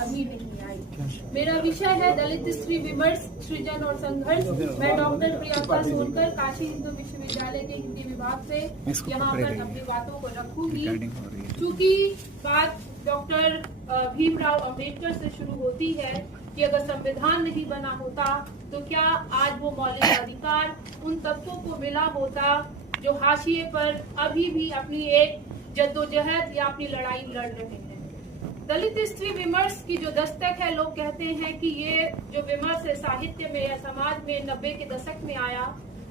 अभी नहीं आई। मेरा विषय है दलित स्त्री विमर्श, सृजन और संघर्ष। मैं डॉक्टर प्रियंका सोनकर काशी हिंदू विश्वविद्यालय के हिंदी विभाग से यहाँ पर अपनी बातों को रखूंगी। चूँकि बात डॉक्टर भीमराव अंबेडकर से शुरू होती है कि अगर संविधान नहीं बना होता तो क्या आज वो मौलिक अधिकार उन तबकों को मिला होता जो हाशिए पर अभी भी अपनी एक जद्दोजहद या अपनी लड़ाई लड़ रहे हैं। दलित स्त्री विमर्श की जो दस्तक है, लोग कहते हैं कि ये जो विमर्श है साहित्य में या समाज में 90 के दशक में आया,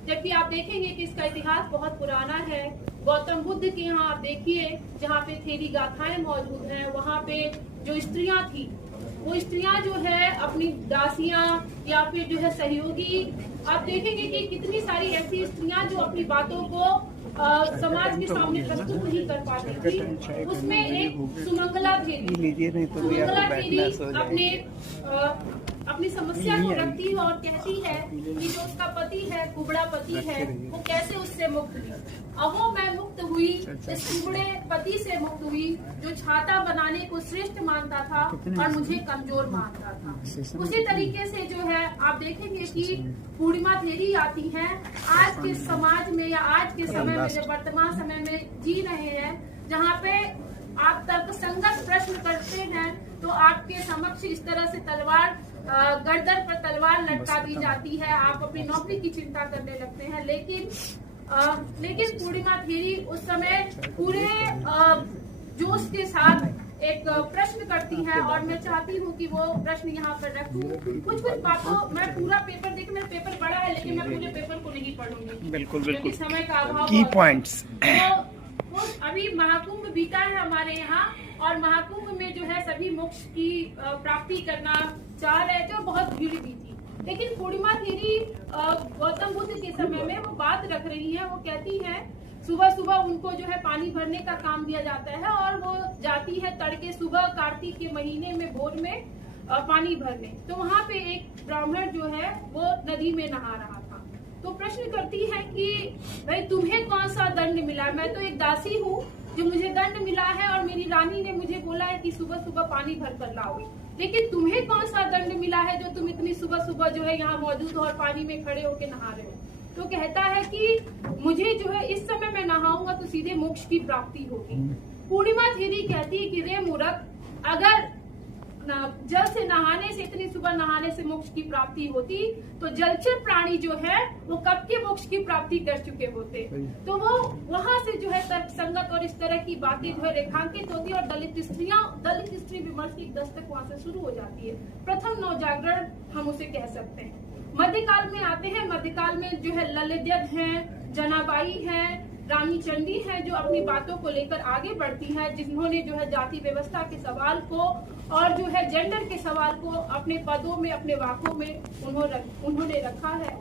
जबकि आप देखेंगे कि इसका इतिहास बहुत पुराना है। गौतम बुद्ध के यहाँ आप देखिए, जहाँ पे थेरी गाथाएं मौजूद हैं, वहाँ पे जो स्त्रियां थी वो स्त्रियां जो है अपनी दासियां या फिर जो है सहयोगी, आप देखेंगे कि कितनी सारी ऐसी स्त्रियां जो अपनी बातों को समाज के सामने प्रस्तुत नहीं कर पाती थी। उसमें एक सुमंगला थेरी अपनी समस्या को रखती है और कहती है कि जो उसका पति है, कुबड़ा पति है, वो कैसे उससे मुक्त हुई। अब वो मैं मुक्त हुई, इस कुबड़े पति से मुक्त हुई जो छाता बनाने को श्रेष्ठ मानता था और मुझे कमजोर मानता था। उसी तरीके से जो है आप देखेंगे कि पूर्णिमा थेरी आती है आज के समाज में या आज के समय में, जो वर्तमान समय में जी रहे हैं, जहाँ पे आप तर्कसंगत प्रश्न करते हैं तो आपके समक्ष इस तरह से तलवार गर्दन पर तलवार लटका दी जाती है, आप अपनी नौकरी की चिंता करने लगते हैं। लेकिन पूर्णिमा थेरी उस समय पूरे जोश के साथ एक प्रश्न करती है और मैं चाहती हूँ कि वो प्रश्न यहाँ पर रखूँ। कुछ बातों, मैं पूरा पेपर देखिए, मेरा पेपर बड़ा है लेकिन मैं पूरे पेपर को नहीं पढ़ूंगी, बिल्कुल समय का अभाव। की पॉइंट्स तो अभी महाकुंभ बीता है हमारे यहाँ और महाकुंभ में जो है सभी मोक्ष की प्राप्ति करना चाह रहे थे और बहुत भीड़ भी थी। लेकिन पूर्णिमा थेरी गौतम बुद्ध के समय में वो बात रख रही है, वो कहती है सुबह सुबह उनको जो है पानी भरने का काम दिया जाता है और वो जाती है तड़के सुबह कार्तिक के महीने में भोर में पानी भरने। तो वहाँ पे एक ब्राह्मण जो है वो नदी में नहा रहा था, तो प्रश्न करती है कि भाई तुम्हें कौन सा दंड मिला। मैं तो एक दासी हूँ, जो मुझे दंड मिला है और मेरी रानी ने मुझे बोला है कि सुबह सुबह पानी भर कर लाओ, लेकिन तुम्हें कौन सा दंड मिला है जो तुम इतनी सुबह सुबह जो है यहाँ मौजूद हो और पानी में खड़े होके नहा रहे हो। तो कहता है कि मुझे जो है इस समय मैं नहाऊंगा तो सीधे मोक्ष की प्राप्ति होगी। पूर्णिमा थेरी कहती है कि रे मूर्ख, अगर जल से नहाने से, इतनी सुबह नहाने से मोक्ष की प्राप्ति होती तो जलचर प्राणी जो है वो कब के मोक्ष की प्राप्ति कर चुके होते। तो वो वहां से जो है तर्कसंगत और इस तरह की बातें जो है रेखांकित होती है और दलित स्त्री विमर्श की दस्तक वहां से शुरू हो जाती है। प्रथम नवजागरण हम उसे कह सकते हैं। मध्यकाल में आते हैं, मध्यकाल में जो है ललित हैं, जनाबाई हैं, रानी चंडी है, जो अपनी बातों को लेकर आगे बढ़ती है, जिन्होंने जो है जाति व्यवस्था के सवाल को और जो है जेंडर के सवाल को अपने पदों में, अपने वाकों में उन्होंने रखा है।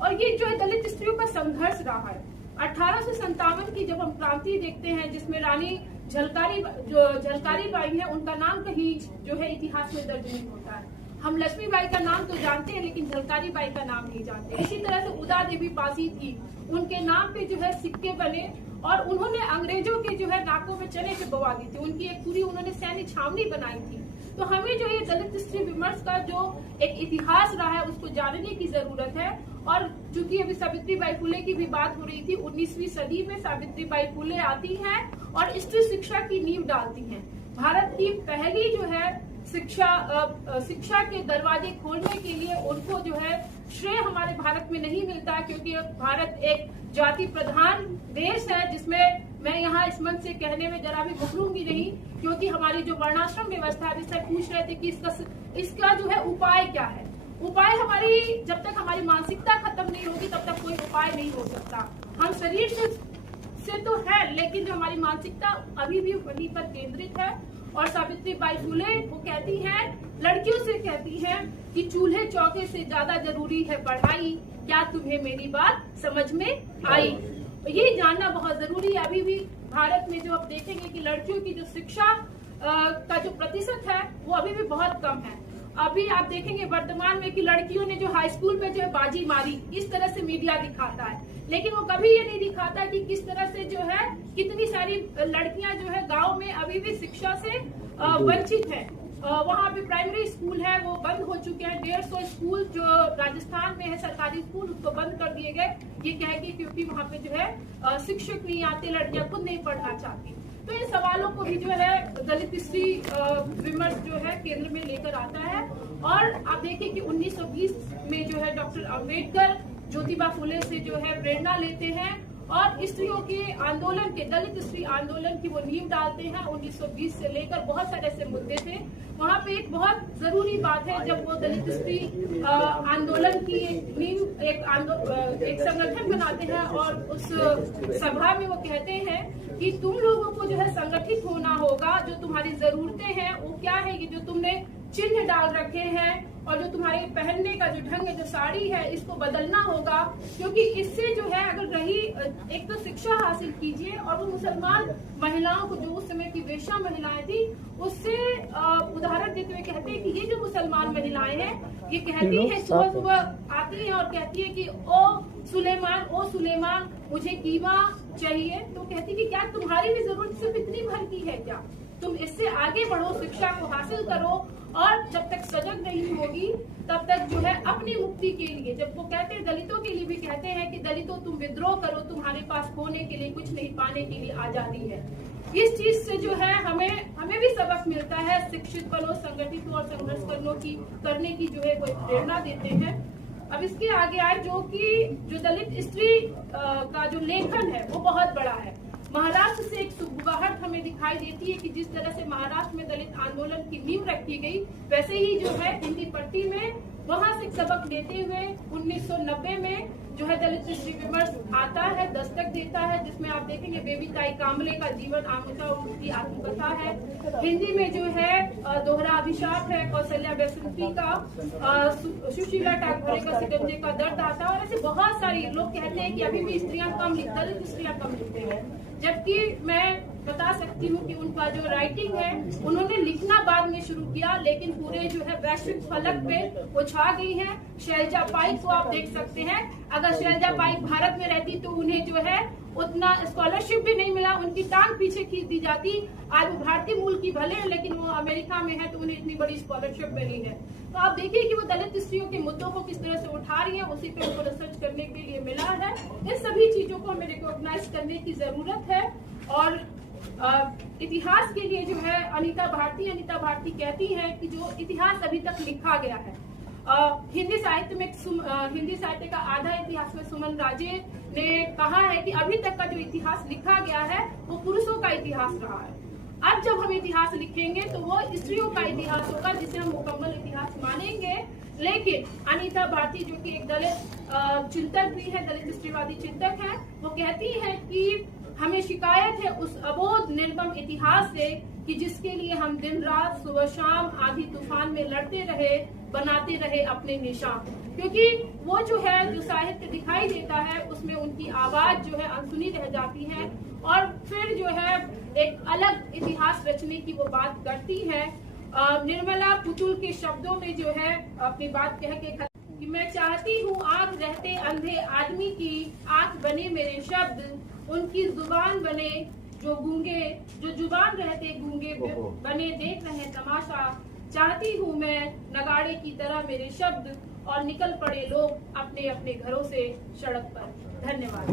और ये जो है दलित स्त्रियों का संघर्ष रहा है। 1857 की जब हम क्रांति देखते हैं, जिसमें रानी झलकारी बाई है, उनका नाम कहीं जो है इतिहास में दर्ज नहीं होता है। हम लक्ष्मीबाई का नाम तो जानते हैं लेकिन झलकारी बाई का नाम नहीं जानते। इसी तरह से उदा देवी पासी थी, उनके नाम पे जो है सिक्के बने और उन्होंने अंग्रेजों के जो है नाकों में चने चबवा दी थी। उनकी एक पूरी उन्होंने सैन्य छावनी बनाई थी। तो हमें जो ये दलित स्त्री विमर्श का जो एक इतिहास रहा है उसको जानने की जरूरत है। और चूंकि अभी सावित्रीबाई फुले की भी बात हो रही थी, 19वीं सदी में सावित्रीबाई फुले आती हैं और स्त्री शिक्षा की नींव डालती हैं। भारत की पहली जो है शिक्षा के दरवाजे खोलने के लिए उनको जो है श्रेय हमारे भारत में नहीं मिलता, क्योंकि भारत एक जाति प्रधान देश है, जिसमें मैं यहाँ इस मंच से कहने में जरा भी घबरूंगी नहीं, क्योंकि हमारी जो वर्णाश्रम व्यवस्था है, सर पूछ रहे थे कि इसका जो है उपाय क्या है। उपाय हमारी, जब तक हमारी मानसिकता खत्म नहीं होगी तब तक कोई उपाय नहीं हो सकता। हम शरीर से तो है, लेकिन जो हमारी मानसिकता अभी भी वहीं पर केंद्रित है। और सावित्रीबाई फुले वो कहती हैं, लड़कियों से कहती हैं कि चूल्हे चौके से ज्यादा जरूरी है पढ़ाई। क्या तुम्हें मेरी बात समझ में आई? ये जानना बहुत जरूरी है। अभी भी भारत में जो आप देखेंगे कि लड़कियों की जो शिक्षा का जो प्रतिशत है वो अभी भी बहुत कम है। अभी आप देखेंगे वर्तमान में कि लड़कियों ने जो हाई स्कूल में जो है बाजी मारी, इस तरह से मीडिया दिखाता है, लेकिन वो कभी ये नहीं दिखाता कि किस तरह से जो है कितनी सारी लड़कियां जो है गांव में अभी भी शिक्षा से वंचित हैं। वहाँ पे प्राइमरी स्कूल है वो बंद हो चुके हैं। 150 स्कूल जो राजस्थान में है सरकारी स्कूल उसको बंद कर दिए गए, ये कहेंगे क्योंकि वहाँ पे जो है शिक्षक नहीं आते, लड़कियां खुद नहीं पढ़ना चाहती। तो इन सवालों को भी जो है दलित स्त्री विमर्श जो है केंद्र में लेकर आता है। और आप देखिए कि 1920 में जो है डॉक्टर अम्बेडकर ज्योतिबा फुले से जो है प्रेरणा लेते हैं और स्त्रियों के आंदोलन के, दलित स्त्री आंदोलन की वो नींव डालते हैं। 1920 से लेकर बहुत सारे ऐसे मुद्दे थे। वहाँ पे एक बहुत जरूरी बात है, जब वो दलित स्त्री आंदोलन की नींव एक संगठन बनाते हैं और उस सभा में वो कहते हैं कि तुम लोगों को जो है संगठित होना होगा, जो तुम्हारी जरूरतें हैं वो क्या है, ये जो तुमने चिन्ह डाल रखे हैं और जो तुम्हारे पहनने का जो ढंग है, जो साड़ी है, इसको बदलना होगा, क्योंकि इससे जो है अगर रही एक तो शिक्षा हासिल कीजिए। और वो मुसलमान महिलाओं को, जो उस समय की वेश्या महिलाएं थी, उससे उदाहरण देते हुए कहते हैं कि ये जो मुसलमान महिलाएं हैं ये कहती है, सुबह सुबह आती है और कहती है कि ओ सुलेमान मुझे कीमा चाहिए। तो कहती कि क्या तुम्हारी भी जरूरत सिर्फ इतनी भर की है क्या? तुम इससे आगे बढ़ो, शिक्षा को हासिल करो और जब तक सजग नहीं होगी तब तक जो है अपनी मुक्ति के लिए, जब वो कहते हैं दलितों के लिए भी कहते हैं कि दलितों तुम विद्रोह करो, तुम्हारे पास खोने के लिए कुछ नहीं, पाने के लिए आजादी है। इस चीज से जो है हमें भी सबक मिलता है, शिक्षित बनो, संगठित और संघर्ष करने की जो है वो प्रेरणा देते हैं। अब इसके आगे आए जो दलित स्त्री का जो लेखन है वो बहुत बड़ा है। महाराष्ट्र से एक सुगबुगाहट हमें दिखाई देती है कि जिस तरह से महाराष्ट्र में दलित आंदोलन की नींव रखी गई, वैसे ही जो है हिंदी पट्टी में वहां से सबक लेते हुए 1990 में जो है दलित स्त्री विमर्श आता है, दस्तक देता है, जिसमें आप देखेंगे बेबीताई कांबले का जीवन आमुचा उनकी आत्मकथा है। हिंदी में जो है दोहरा अभिशाप है, कौशल्या बैसंती का, सुशीला टागोरे का सिकंजे का दर्द आता है। और ऐसे बहुत सारी लोग कहते हैं कि अभी भी स्त्रियां कम दलित स्त्रियां कम लिखते हैं, जबकि मैं बता सकती हूँ कि उनका जो राइटिंग है उन्होंने लिखना बाद में शुरू किया, लेकिन पूरे जो है वैश्विक फलक पे वो छा गई है। शैलजा पाइक को आप देख सकते हैं, अगर शैलजा पाइक भारत में रहती तो उन्हें जो है उतना स्कॉलरशिप भी नहीं मिला, उनकी टांग पीछे खींच दी जाती। आज वो भारतीय मूल की भले हैं, लेकिन वो अमेरिका में है तो उन्हें इतनी बड़ी स्कॉलरशिप मिली है। तो आप देखिए कि वो दलित स्त्रियों के मुद्दों को किस तरह से उठा रही है, उसी पे उनको रिसर्च करने के लिए मिला है। इन सभी चीजों को हमें रिकॉग्नाइज करने की जरूरत है। और इतिहास के लिए जो है अनीता भारती कहती है कि जो इतिहास अभी तक लिखा गया है, हिंदी साहित्य का आधा इतिहास में सुमन राजे ने कहा है कि अभी तक का जो इतिहास लिखा गया है वो पुरुषों का इतिहास रहा है। अब जब हम इतिहास लिखेंगे तो वो स्त्रियों का इतिहास होगा, जिसे हम मुकम्मल इतिहास मानेंगे। लेकिन अनीता भारती जो कि एक दलित चिंतक भी है, दलित स्त्रीवादी चिंतक है, वो कहती है कि हमें शिकायत है उस अबोध निर्मम इतिहास से कि जिसके लिए हम दिन रात सुबह शाम आंधी तूफान में लड़ते रहे, बनाते रहे अपने निशान। क्योंकि वो जो है जो साहित्य दिखाई देता है उसमें उनकी आवाज जो है अनसुनी रह जाती है और फिर जो है एक अलग इतिहास रचने की वो बात करती है। निर्मला पुतुल के शब्दों में जो है अपनी बात कह के कि मैं चाहती हूँ आंख रहते अंधे आदमी की आंख बने मेरे शब्द, उनकी जुबान बने जो गूंगे, जो जुबान रहते गूंगे बने देख रहे तमाशा। चाहती हूँ मैं नगाड़े की तरह मेरे शब्द और निकल पड़े लोग अपने अपने घरों से सड़क पर। धन्यवाद।